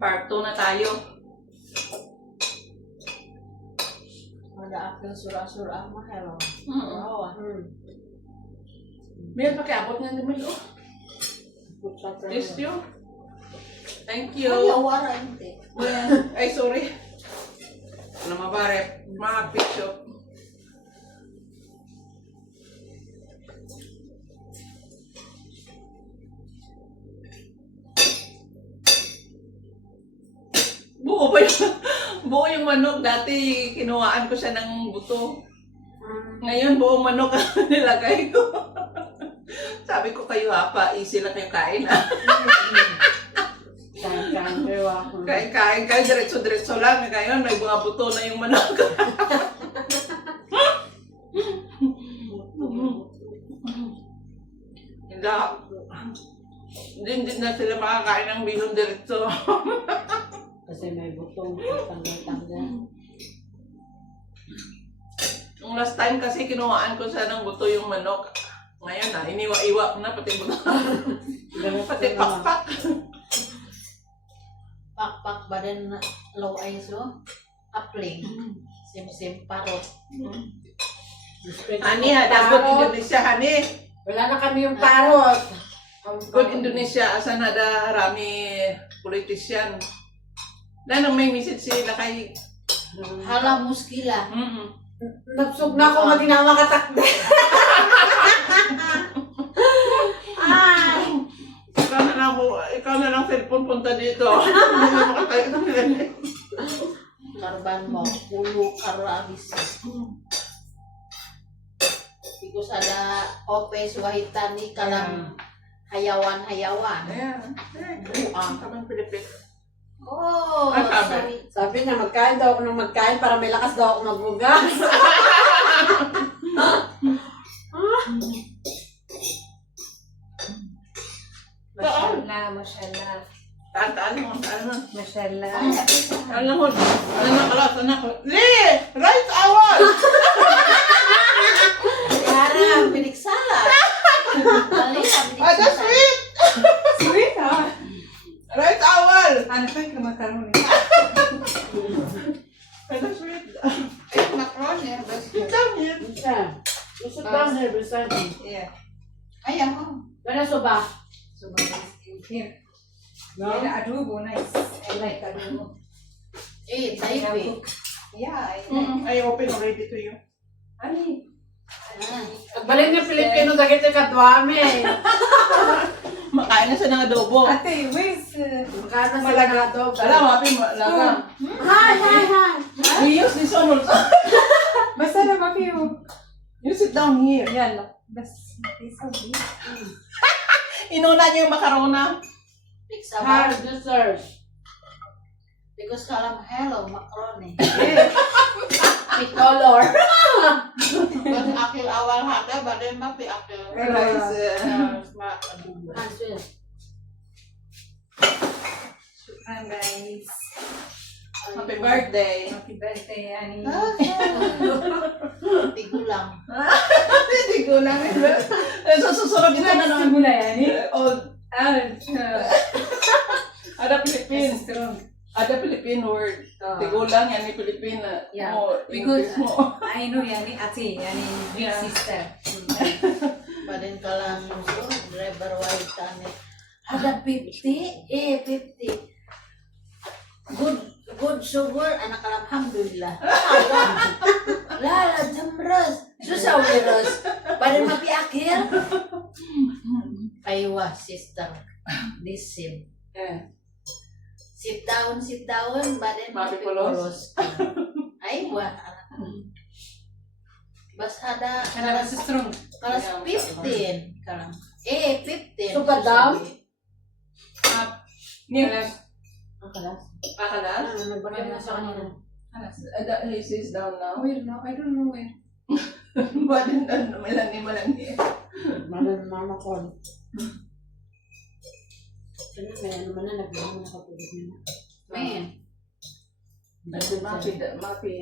Part 2 na tayo. Ada akil surah-surah mah hello. Meron pa kaya abot nga naman. Yes, you. Thank you. Ay, awara hindi. Ay, sorry. Ano mabare? Mga picture. Buo pa yung, buo yung manok. Dati kinuhaan ko siya ng buto. Ngayon buong manok ang nilagay ko. Sabi ko kayo pa, easy lang kayo kain Kain kayo, diretso-diretso lang. Ngayon may mga buto na yung manok. Hindi na sila makakain ng bilong diretso. Kasi may butong tanggal-tanggal. Yung last time kasi kinuhaan ko siya ng buto yung manok. Ngayon na, iniwa-iwa ko na pati buto. Pati pakpak. Pakpak badan na low ISO. Apling. Sim-sim parot. Hani, good Indonesia, hani. Wala na kami yung parot. Good Indonesia, asa na da rami politician. Lanang may message sila kay... Hala muskila. Nagsog na ako nga na makatakda. Ay! Ikaw na lang cellphone punta dito. Hindi na makatayo ng nila. Karban mo. Pulo karabis. Because ada opes wahitani kalang hayawan-hayawan. Ayan. Kamang Pilipin. Oh, Ay, sabi. sorry. Sabi niya, magkain daw ako ng magkain para may lakas daw ako magbugas. Mashallah, mashallah. Taan mo. Mashallah. Alam mo, kalas, anak ko. Lee! Right awal! Parang piniksala. Ada sweet! Sweet, ah. Right awal! Ano pa yung makaroni? Ada sweet. Macaroni, best. Down here. Isa. Usap ba ang herbicide? Yeah. Ayan mo. Wala soba? So, here. No? Adobo, nice. I like adobo. Eh, tayo Yeah, I like. I open already to you. Ani. Balik niya Pilipino, dagit yung kadwame. Makain na siya ng adobo. Ate, where's... Magkano sa lagado? Alam, happy malaga. Hi, hi, hi. We use this one also. Basta na papi mo. You sit down here. Yalla. Bas, isa din. Inuna niyo yung makarona. Piksala. Hard dessert. Because kalam hello macaroni. Color. Bas akil awal hada badan mah pi akil. Rice. Hasil. Shukran guys. Happy birthday. Happy birthday, Ani. Tigulang. Hindi ko lang. So, susunod ito na naman. Simula, Ani. Old. Ah, Ada Philippine. strong. Ada Philippine word. Tigulang yan ni Philippine. Yeah, Mo, because- English mo. I know, Yani, ate, Yani, big Yeah. sister. Badan kalang driver white tani. Ada 50? 50. Good sugar, anak kalam alhamdulillah. Lala, jamras. Susah wiras. Badan mah pi akil. Aywa, sister. Listen. Sit down, badan mah pi Mapipulos. polos. Aywa, anak. Bas ada Kana mas strong. kalas 15. Kalang. 15. Suka daw? Yes. Ang kalas. Akalas? Nagbalik na sa kanila. He sits down now. Where now? I don't know where. Badan na malangi. Malang mama ko. May ano man na, nagbilang na kapulog nila. Man. Mapi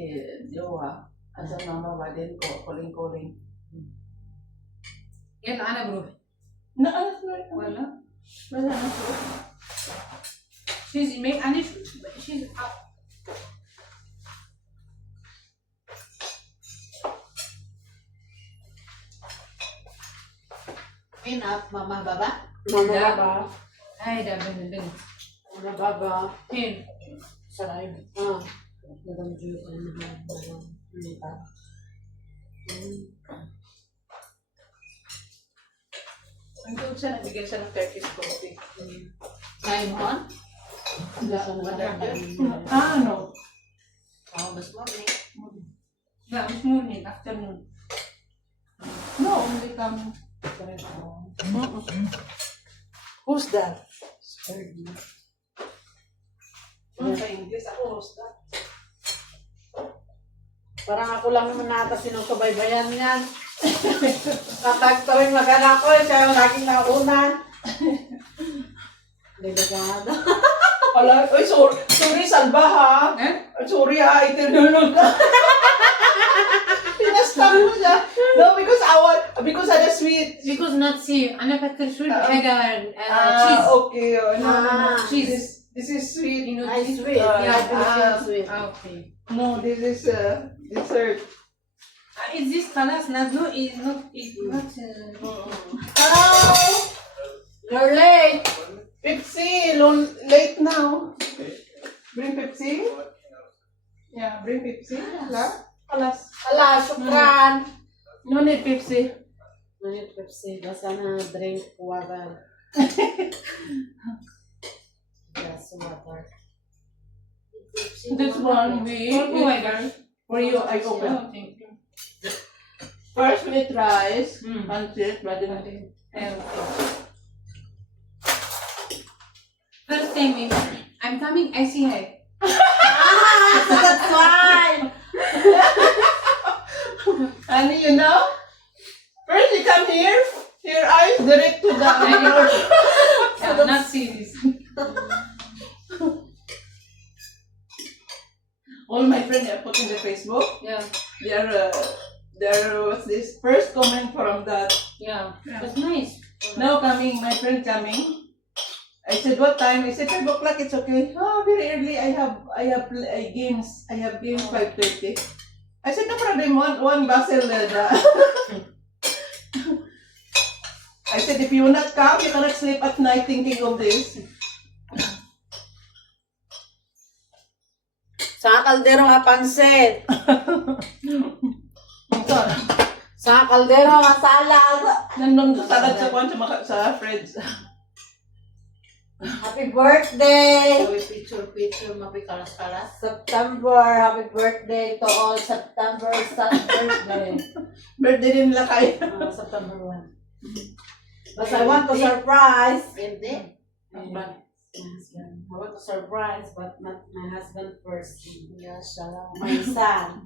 jowa. Asa mama ba din ko, kuling-kuling. يلا انا بروح Na, wala. ولا Wala na po. she's make انا she's out. Enough, mama baba. Mama لا. ba? هاي ده بنت Mama baba. فين Sa live. Ah. Madam Ju. Nita. Ang doon siya, nabigyan siya ng Turkish coffee. Kain mo? Ano? Oh, this morning. لا مش morning afternoon No, only come. Who's that? Sa English ako, hosta. Parang ako lang naman nata sinusubaybayan niyan. Katagto rin mag-anak ko, siya yung laging nauna. Delegado. Ala, oy, sorry, Salva ha. eh Sorry ha, itinunod ka. Pinastang mo siya. No, because I was sweet. because not see انا فكر شو حاجه Ah, cheese okay. Oh, no, no, no. cheese This is sweet. you know Ay, cheese sweet. yeah Filipino sweet. okay No, this is dessert. is this خلاص no is not Oh, You're late. Pepsi, late now. Bring Pepsi? Yeah, bring Pepsi. Alas. Ala, syukran. No need Pepsi. Manit Pepsi, basta na drink water. Yes, water. This one we for you I open. oh thank you First with rice, Mm. pancit, but then okay. First time I'm coming I see her That's why. and you know, first you come here eyes direct to the yeah, not serious all my friends are put in the Facebook. yeah There was this first comment from that. yeah that's nice Now coming, my friend coming. I said, what time? I said, 5 o'clock, it's okay. Oh, very early. I have games. I have games 5:30. I said, no problem. One Basel. I said, if you will not come, you cannot sleep at night thinking of this. Sa kaldero nga pansit. So, Sa kaldero nga salad. nandun sa salad sa kwan sa friends. Happy birthday! So, picture, mapikalas-kalas. September, happy birthday to all September, sad birthday. Birthday din nila kayo. September 1. But I want to surprise. Hindi. My husband. I want to surprise, but not my husband first. Yes, My son.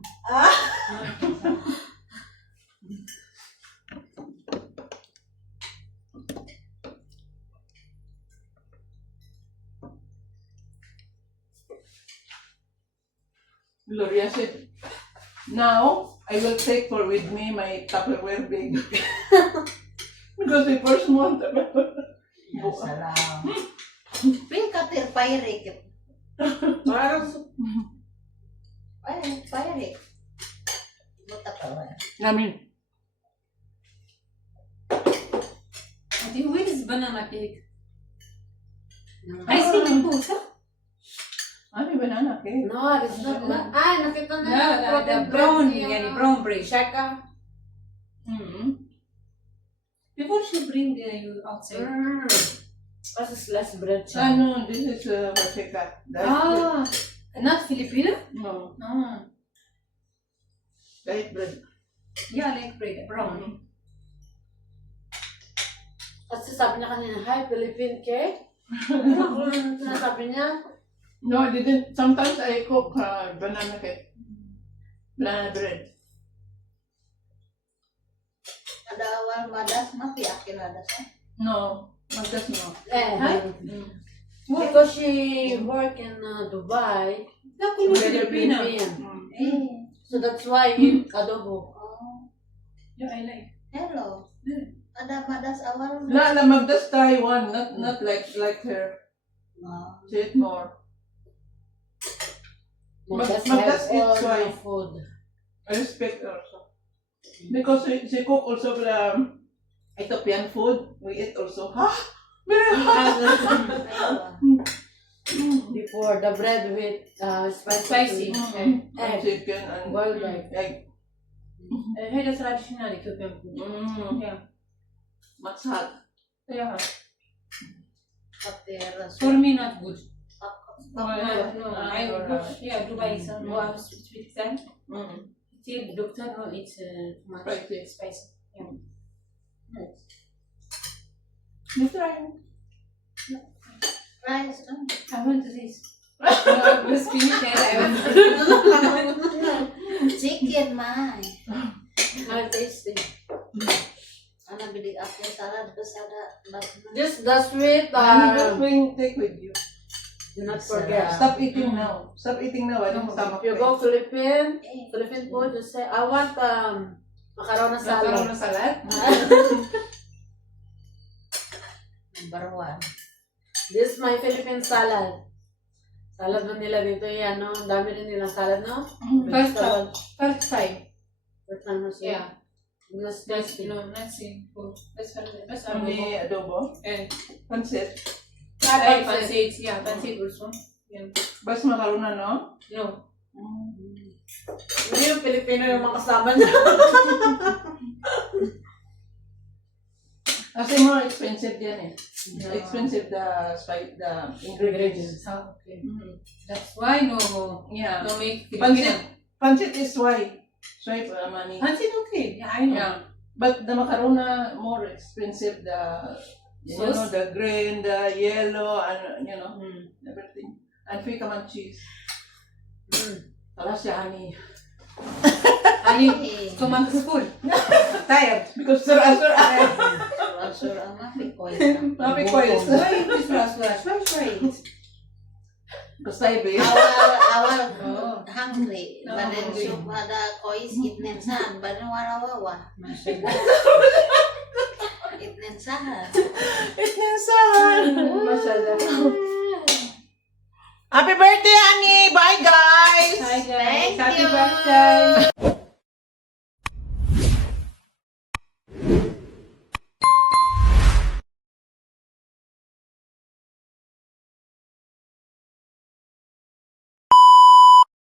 Gloria said, now I will take for with me my Tupperware bag. Because the first month. Yes, salam. Pingkatir pairik. Parang Pairik. Buta ka wala. Namin. I think where is banana cake I see the post Ano yung banana cake? no, it's not. Ay, nakita na yeah yung the brown yani brown bread Shaka. Mm-hmm. before she bring you outside Kasi less bread siya. Ano, this is Pacheca. not Filipino No, diet bread. yeah like bread brown Kasi sabi niya kanina, hi, Philippine cake. Ano sinasabi niya? No, I didn't. Sometimes I cook banana cake. Banana bread. Ada awal madas, mati akiladas. No, magdas no. Eh, Hi? Mm. because she work in Dubai, Nakulo sa Filipina. Eh. So that's why you adobo. Oh. Yeah, I like. Hello. Ada madas awal. La, magdas Taiwan, not like her. Oh. She eat more. That's Magdas eat all soy. food. I respect her also. Because she cook also the Ethiopian food. We eat also. Ha? Very hot. Before the bread with Spicy. And Egg. chicken and Boiled egg. egg. Hey, that's traditional Ethiopian food. Yeah. Much hot. Yeah. Pateras. For me, not good. Oh, No, I alright. go, yeah, Dubai is Mm. more sweet exam. Mm. Still, the doctor, no, it's too much Spicy. spicy. Yeah. You try. Rice. I want this. No, I was finished and I want Chicken, my. Not tasty. Ana bili apple salad terus ada Just the sweet. Just bring, take with you. Do not forget. Stop eating now. Stop eating now. I don't stomach If you go pain. Philippine food, just say, I want macaroni macaroni salad. salad. number 1. This is my Philippine salad. Salad na nila dito yan, no? Ang dami rin nilang salad, no? First Vegetable. First time. First time na siya. Yeah. That's That's, tasty. no, not simple. That's Only adobo. And Pancit. I pancit, yeah, pancit also. Yeah. Bas makaruna, no? No. Hindi yung Pilipino yung mga kasama niya. Kasi more expensive yan eh. Expensive the ingredients. Oh, okay. That's why no Yeah. no make Pancit. Filipino. Pancit is why. Why money. Pancit okay. Yeah, I know. Yeah. But the macarona more expensive. You know, Sauce? the green, the yellow, and you know, Mm. everything. And fika man cheese. Mm. Wala siya, honey. Honey, Eh. stomach is full. Tired. Because sura. Sura mapi ko Mapi ko is. Why this rush? Why it? Basta ibe. awal Oh. hungry. No, Badan hungry. soup ada kois itnen san. Badan warawawa. Itnen sahan. Itnesan. Masyado. Happy birthday, honey. Bye, guys. Hi guys. Thank Happy you. birthday.